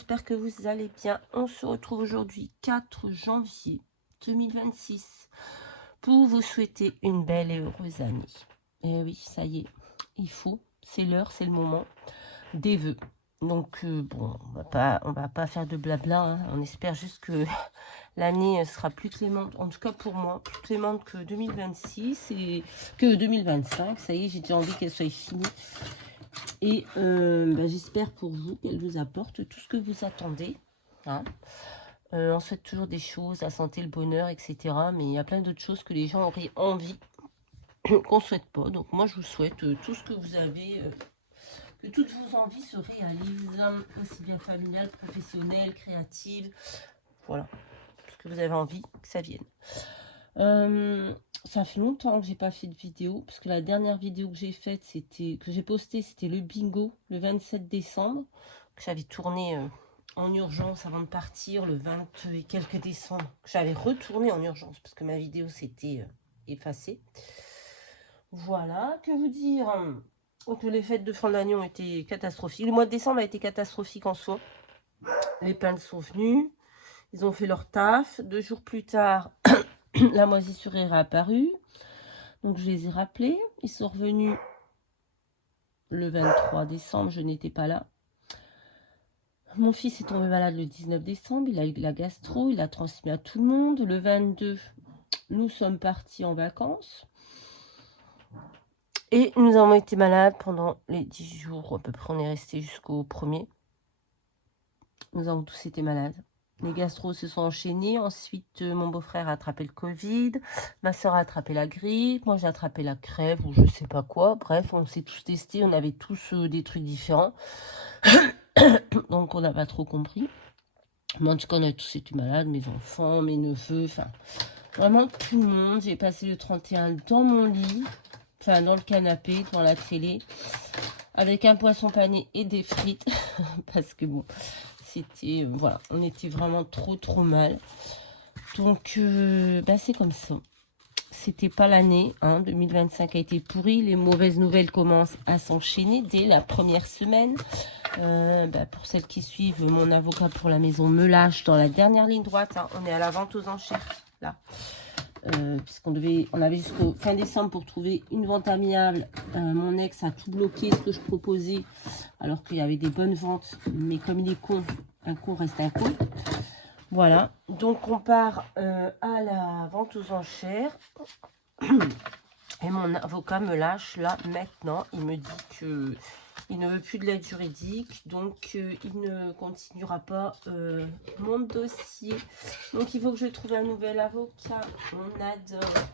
j'espère que vous allez bien. On se retrouve aujourd'hui 4 janvier 2026 pour vous souhaiter une belle et heureuse année. Et oui, ça y est, il faut, c'est l'heure, c'est le moment des vœux. Donc bon, on va pas faire de blabla, hein. On espère juste que l'année sera plus clémente, en tout cas pour moi, plus clémente que 2026 et que 2025. Ça y est, j'ai déjà envie qu'elle soit finie. Et j'espère pour vous qu'elle vous apporte tout ce que vous attendez. Hein. On souhaite toujours des choses, la santé, le bonheur, etc. Mais il y a plein d'autres choses que les gens auraient envie qu'on ne souhaite pas. Donc moi, je vous souhaite tout ce que vous avez, que toutes vos envies se réalisent, aussi bien familiales, professionnelles, créatives. Voilà, tout ce que vous avez envie, que ça vienne. Ça fait longtemps que j'ai pas fait de vidéo, parce que la dernière vidéo que j'ai faite, que j'ai postée, c'était le bingo, le 27 décembre, que j'avais tourné en urgence avant de partir, le 20 et quelques décembre, que j'avais retourné en urgence, parce que ma vidéo s'était effacée. Voilà, que vous dire, que les fêtes de fin d'année ont été catastrophiques. Le mois de décembre a été catastrophique en soi. Les peintres sont venus, ils ont fait leur taf. 2 jours plus tard, la moisissure est réapparue. Donc je les ai rappelés. Ils sont revenus le 23 décembre. Je n'étais pas là. Mon fils est tombé malade le 19 décembre. Il a eu la gastro. Il a transmis à tout le monde. Le 22, nous sommes partis en vacances. Et nous avons été malades pendant les 10 jours. À peu près, on est resté jusqu'au 1er. Nous avons tous été malades. Les gastros se sont enchaînés. Ensuite, mon beau-frère a attrapé le Covid. Ma soeur a attrapé la grippe. Moi, j'ai attrapé la crève ou je sais pas quoi. Bref, on s'est tous testés. On avait tous des trucs différents. Donc, on n'a pas trop compris. Mais en tout cas, on a tous été malades. Mes enfants, mes neveux. Enfin, vraiment tout le monde. J'ai passé le 31 dans mon lit. Enfin, dans le canapé, devant la télé. Avec un poisson pané et des frites. Parce que bon... C'était, voilà, on était vraiment trop mal. Donc, c'est comme ça. C'était pas l'année, hein, 2025 a été pourri. Les mauvaises nouvelles commencent à s'enchaîner dès la première semaine. Pour celles qui suivent, mon avocat pour la maison me lâche dans la dernière ligne droite. Hein. On est à la vente aux enchères, là. On avait jusqu'au fin décembre pour trouver une vente amiable. Mon ex a tout bloqué ce que je proposais, alors qu'il y avait des bonnes ventes, mais comme il est con, un con reste un con. Voilà, donc on part à la vente aux enchères. Et mon avocat me lâche là maintenant. Il me dit que il ne veut plus de l'aide juridique, donc il ne continuera pas mon dossier. Donc il faut que je trouve un nouvel avocat. On adore.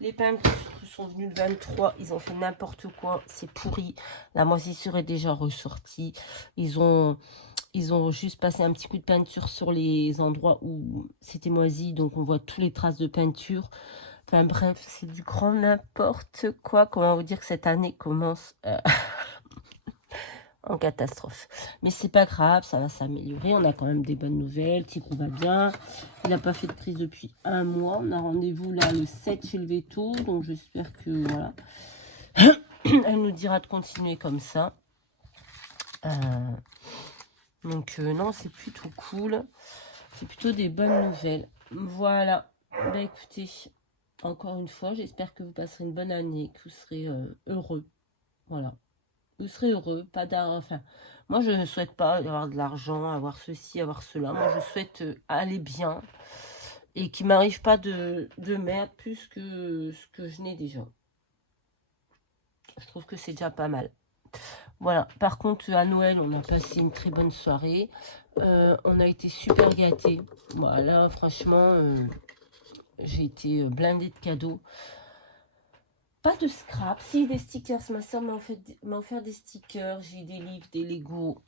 Les peintres sont venus le 23, ils ont fait n'importe quoi, c'est pourri. La moisissure est déjà ressortie. Ils ont juste passé un petit coup de peinture sur les endroits où c'était moisi, donc on voit toutes les traces de peinture. Enfin bref, c'est du grand n'importe quoi. Comment vous dire que cette année commence en catastrophe. Mais c'est pas grave, ça va s'améliorer. On a quand même des bonnes nouvelles. Tigrou va bien. Il n'a pas fait de crise depuis 1 mois. On a rendez-vous là le 7 chez le veto. Donc j'espère que voilà. Elle nous dira de continuer comme ça. Non, c'est plutôt cool. C'est plutôt des bonnes nouvelles. Voilà. Écoutez, encore une fois, j'espère que vous passerez une bonne année, que vous serez heureux. Voilà. Vous serez heureux, pas d'argent. Enfin, moi, je ne souhaite pas avoir de l'argent, avoir ceci, avoir cela. Moi, je souhaite aller bien et qu'il ne m'arrive pas de merde plus que ce que je n'ai déjà. Je trouve que c'est déjà pas mal. Voilà. Par contre, à Noël, on a passé une très bonne soirée. On a été super gâtés. Voilà, franchement, j'ai été blindée de cadeaux. Pas de scrap, si des stickers. Ma soeur m'a offert des stickers. J'ai des livres, des Lego,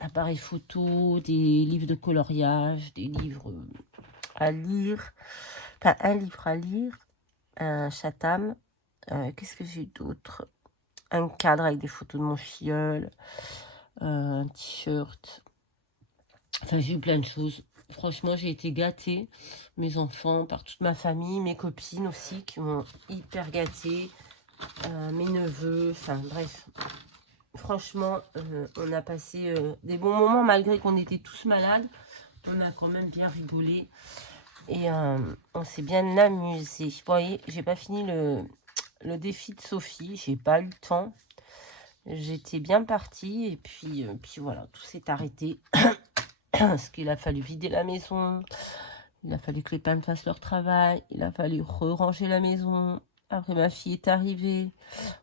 appareils photo, des livres de coloriage, des livres à lire. Enfin, un livre à lire, un chatham. Qu'est-ce que j'ai d'autre? Un cadre avec des photos de mon filleul, un t-shirt. Enfin, j'ai eu plein de choses. Franchement, j'ai été gâtée. Mes enfants, par toute ma famille, mes copines aussi qui m'ont hyper gâtée. Mes neveux, enfin bref. Franchement, on a passé des bons moments malgré qu'on était tous malades. On a quand même bien rigolé. Et on s'est bien amusé. Vous voyez, j'ai pas fini le défi de Sophie. J'ai pas eu le temps. J'étais bien partie. Et puis voilà, tout s'est arrêté. Parce qu'il a fallu vider la maison. Il a fallu que les femmes fassent leur travail. Il a fallu ranger la maison. Après, ma fille est arrivée.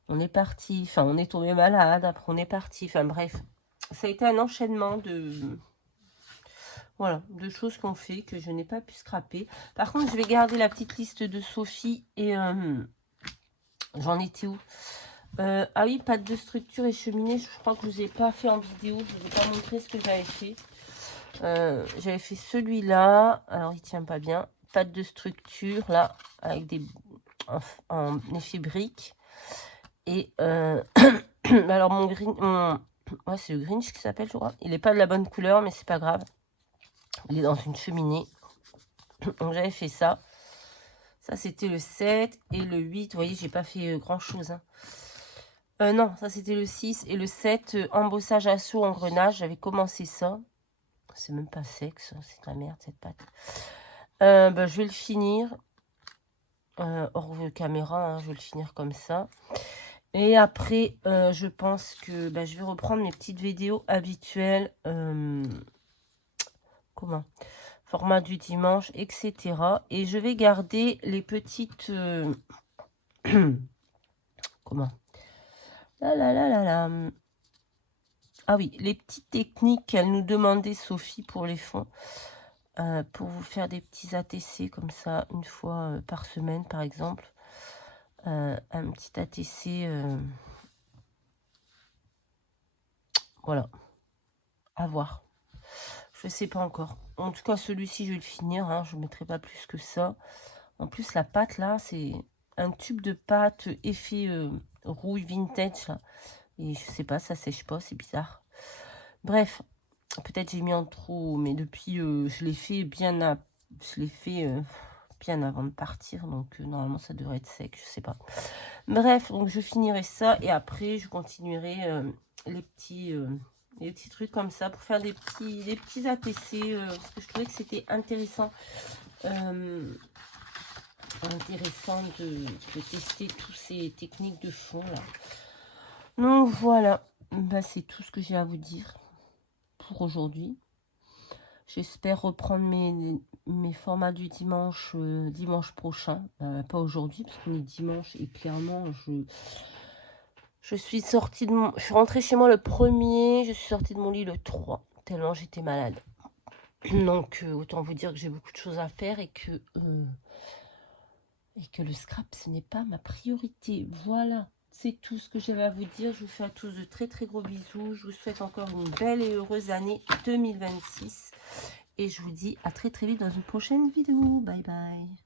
On est parti. Enfin, on est tombé malade. Après, on est parti. Enfin, bref. Ça a été un enchaînement de... Voilà, de choses qu'on fait que je n'ai pas pu scraper. Par contre, je vais garder la petite liste de Sophie et j'en étais où? Ah oui, pâte de structure et cheminée. Je crois que je ne vous ai pas fait en vidéo. Je ne vous ai pas montré ce que j'avais fait. J'avais fait celui-là. Alors, il tient pas bien. Pâte de structure, là, avec des en effet brique. Et alors, mon green... Ouais, c'est le Grinch qui s'appelle, je crois. Il n'est pas de la bonne couleur, mais c'est pas grave. Il est dans une cheminée. Donc j'avais fait ça. Ça c'était le 7 et le 8. Vous voyez, j'ai pas fait grand chose. Hein. Non, ça c'était le 6 et le 7. Embossage à seau, engrenage. J'avais commencé ça. C'est même pas sec, ça. C'est de la merde cette pâte. Bah, je vais le finir. Hors caméra, hein, je vais le finir comme ça. Et après, je pense que bah, je vais reprendre mes petites vidéos habituelles. Comment ? Format du dimanche, etc. Et je vais garder les petites... Comment Ah oui, les petites techniques qu'elle nous demandait, Sophie, pour les fonds. Pour vous faire des petits ATC comme ça, une fois par semaine, par exemple. Un petit ATC... Voilà. À voir. Je sais pas encore. En tout cas, celui-ci, je vais le finir. Hein. Je ne mettrai pas plus que ça. En plus, la pâte, là, c'est un tube de pâte effet rouille vintage. Là. Et je sais pas, ça sèche pas, c'est bizarre. Bref, peut-être j'ai mis en trop, mais depuis, je l'ai fait bien avant de partir. Donc, normalement, ça devrait être sec, je sais pas. Bref, donc je finirai ça. Et après, je continuerai les petits trucs comme ça pour faire des petits ATC. Parce que je trouvais que c'était intéressant. De tester toutes ces techniques de fond là. Donc voilà, bah, c'est tout ce que j'ai à vous dire pour aujourd'hui. J'espère reprendre mes formats du dimanche prochain. Pas aujourd'hui parce qu'on est dimanche et clairement je suis sortie de je suis rentrée chez moi le 1er, je suis sortie de mon lit le 3 tellement j'étais malade. Donc autant vous dire que j'ai beaucoup de choses à faire et que le scrap, ce n'est pas ma priorité. Voilà, c'est tout ce que j'avais à vous dire. Je vous fais à tous de très très gros bisous. Je vous souhaite encore une belle et heureuse année 2026. Et je vous dis à très très vite dans une prochaine vidéo. Bye bye.